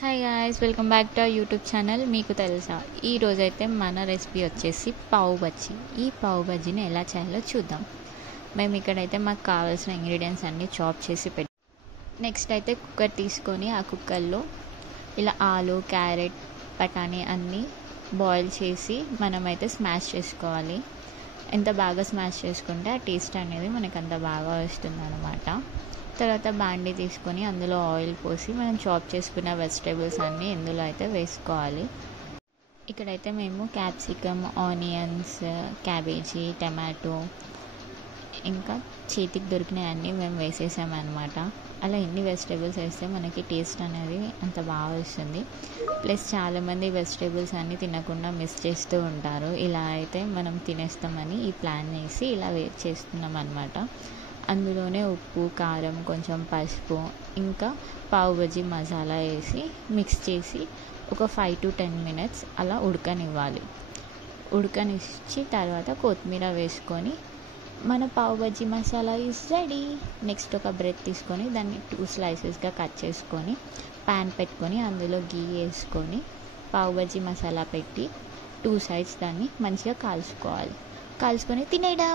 Hi guys, welcome back to our YouTube channel. మీకు తెలుసా, ఈరోజైతే మన రెసిపీ వచ్చేసి పావు బజ్జీ. ఈ పావు బజ్జీని ఎలా చేయాలో చూద్దాం. మేము ఇక్కడైతే మాకు కావాల్సిన ఇంగ్రీడియంట్స్ అన్నీ చాప్ చేసి నెక్స్ట్ అయితే కుక్కర్ తీసుకొని ఆ కుక్కర్లో ఇలా ఆలు, క్యారెట్, బఠానీ అన్నీ బాయిల్ చేసి మనమైతే స్మాష్ చేసుకోవాలి. ఎంత బాగా స్మాష్ చేసుకుంటే ఆ టేస్ట్ అనేది మనకు అంత బాగా వస్తుంది అన్నమాట. తర్వాత బాండీ తీసుకొని అందులో ఆయిల్ పోసి మనం చాప్ చేసుకున్న వెజిటేబుల్స్ అన్నీ ఇందులో అయితే వేసుకోవాలి. ఇక్కడైతే మేము క్యాప్సికమ్, ఆనియన్స్, క్యాబేజీ, టమాటో ఇంకా చేతికి దొరికినవి అన్నీ మేము వేసేసామన్నమాట. అలా ఎన్ని వెజిటేబుల్స్ వేస్తే మనకి టేస్ట్ అనేది అంత బాగా వస్తుంది. ప్లస్ చాలామంది వెజిటేబుల్స్ అన్నీ తినకుండా మిస్ చేస్తూ ఉంటారు. ఇలా అయితే మనం తినేస్తామని ఈ ప్లాన్ వేసి ఇలా చేస్తున్నాం అన్నమాట. అందులోనే ఉప్పు, కారం, కొంచెం పసుపు, ఇంకా పావు బజ్జీ మసాలా వేసి మిక్స్ చేసి ఒక 5 to 10 minutes అలా ఉడకనివ్వాలి. ఉడకనిచ్చి తర్వాత కొత్తిమీర వేసుకొని మన పావు bajji masala is ready. Next ఒక బ్రెడ్ తీసుకొని దాన్ని 2 slicesగా కట్ చేసుకొని ప్యాన్ పెట్టుకొని అందులో గీ వేసుకొని పావు బజ్జీ మసాలా పెట్టి 2 sides దాన్ని మంచిగా కాల్చుకొని తినేయడం.